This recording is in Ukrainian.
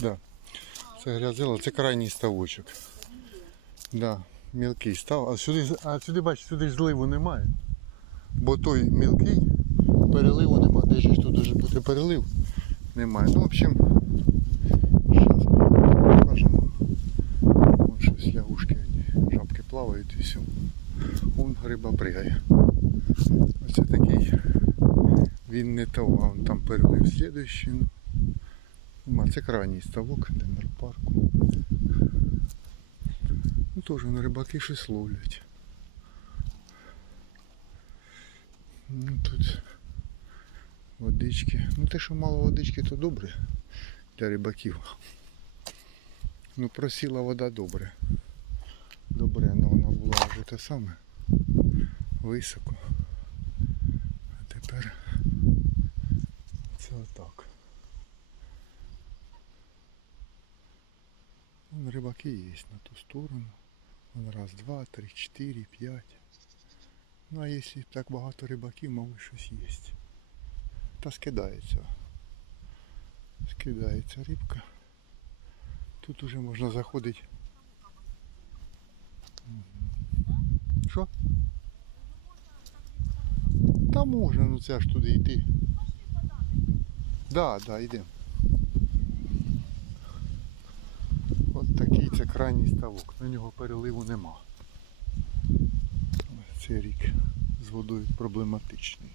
Да. Це грязило, це крайній ставочок. Да, мілкий став. А сюди, а сюди, бачиш, сюди зливу немає. Бо той мілкий переливу немає. Де ж тут може бути перелив? Немає. Ну, в общем, зараз покажемо. Вон щось лягушки, одні, жабки плавають і все. Вон риба пригає. Оце такий. Він не того, а вон там перелив слідуючий. Це крайній ставок Денерпарку. Ну теж на рибаки щось ловлять. Ну тут водички. Ну те, що мало водички, то добре для рибаків. Ну просіла вода добре. Добре, але вона була вже те саме. Високо. А тепер це отак. Вон рибаки є на ту сторону. Вон раз, два, три, чотири, п'ять. Ну а якщо так багато рибаків, мабуть, щось є. Та скидається. Скидається рибка. Тут уже можна заходити. Що? Та можна, ну це аж туди йти. Да, да, йдемо. От такий це крайній ставок. На нього переливу нема. Цей рік з водою проблематичний.